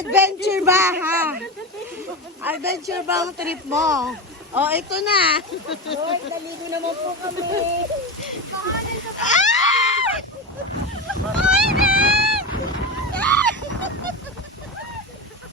Adventure ba, ha? Adventure ba ang trip mo? Oh, ito na. Lord, naligo naman po kami.